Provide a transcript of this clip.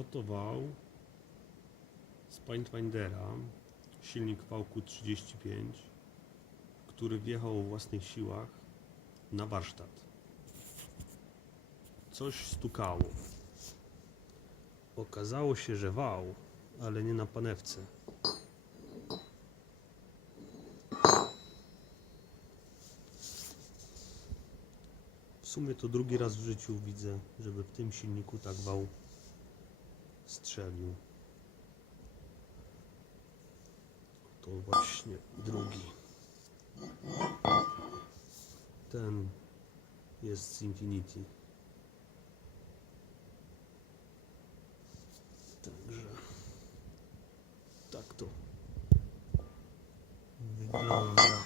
Oto wał z Pathfindera, silnik wałku 35, który wjechał o własnych siłach na warsztat. Coś stukało. Okazało się, że wał, ale nie na panewce. W sumie to drugi raz w życiu widzę, żeby w tym silniku tak wał strzelił. To właśnie drugi. Ten jest z Infinity. Także tak to wygląda.